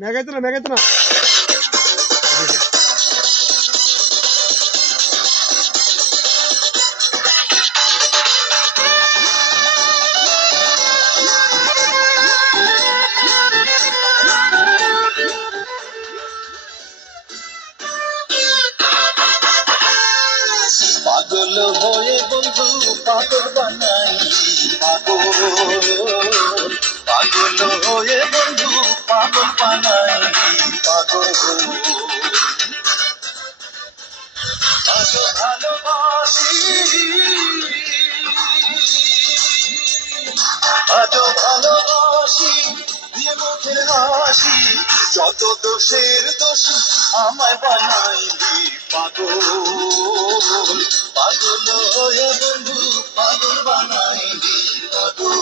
মেঘাইতো না মেঘাইতো না পাগল হয়ে বন্ধু পাগল বানাই পাগল পাগল হয়ে বন্ধু পাগল বানাই পাগল আজ ভালোবাসি আজ ভালোবাসি দিয়ে মুখের হাসি যত দোষের দোষী আমায় বানাইলি পাগল পাগল হয়ে বন্ধু পাগল বানাইলি পাগল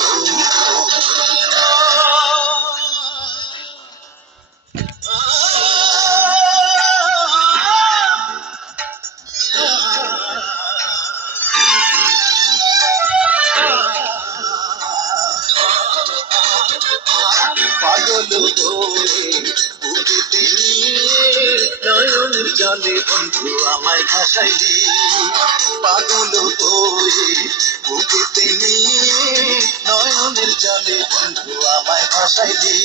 পাগল হয়ে উঠতে নয়নের জলে বন্ধু আমায় ভাসাইলি পাগল হয়ে উঠতে নয়নের জলে বন্ধু আমায় ভাসাইলি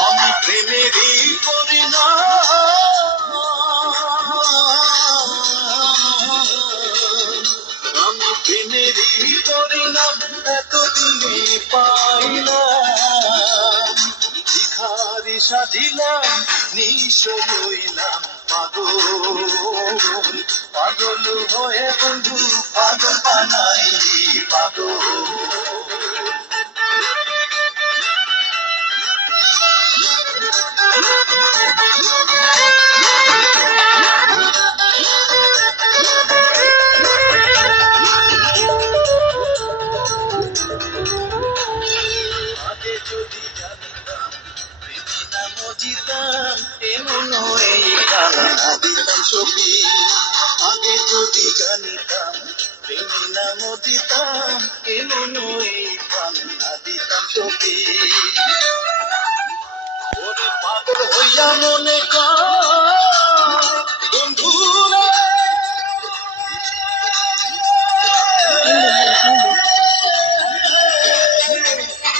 আমি প্রেমেরই পরিণাম আমি প্রেমেরই পরিণাম এতদিনে পাইলাম ভিখারি সাজিলাম নিঃস্ব হইলাম পাগল পাগল হয়ে বন্ধু পাগল বানাইলি পাগল আগে যদি জানিতাম প্রেমী নাম জিতাম এমন এই কান্না দিতাম ছবি আগে যদি জানিতাম প্রেমী নাম জিতাম এমন এই কান্না দিতাম ছবি ওরে পাগল হইয়া মনে কর বন্ধু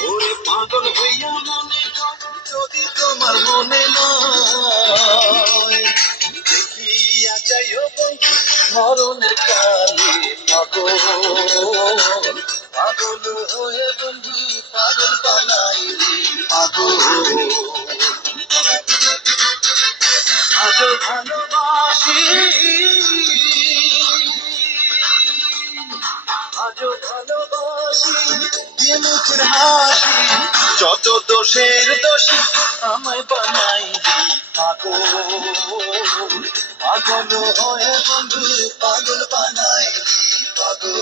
ওরে পাগল হইয়া মনে কর যদি তোমার মনে নয় দেখিয়া যাইও বন্ধু মরণের কালে পাগল পাগল হয়ে বন্ধু পাগল বানাইলি পাগল আজ ভালোবাসি আজ ভালোবাসি দিয়ে মুখের হাসি যত দোষের দোষী আমায় বানাইলি পাগল পাগল হয়ে বন্ধু পাগল বানাইলি পাগল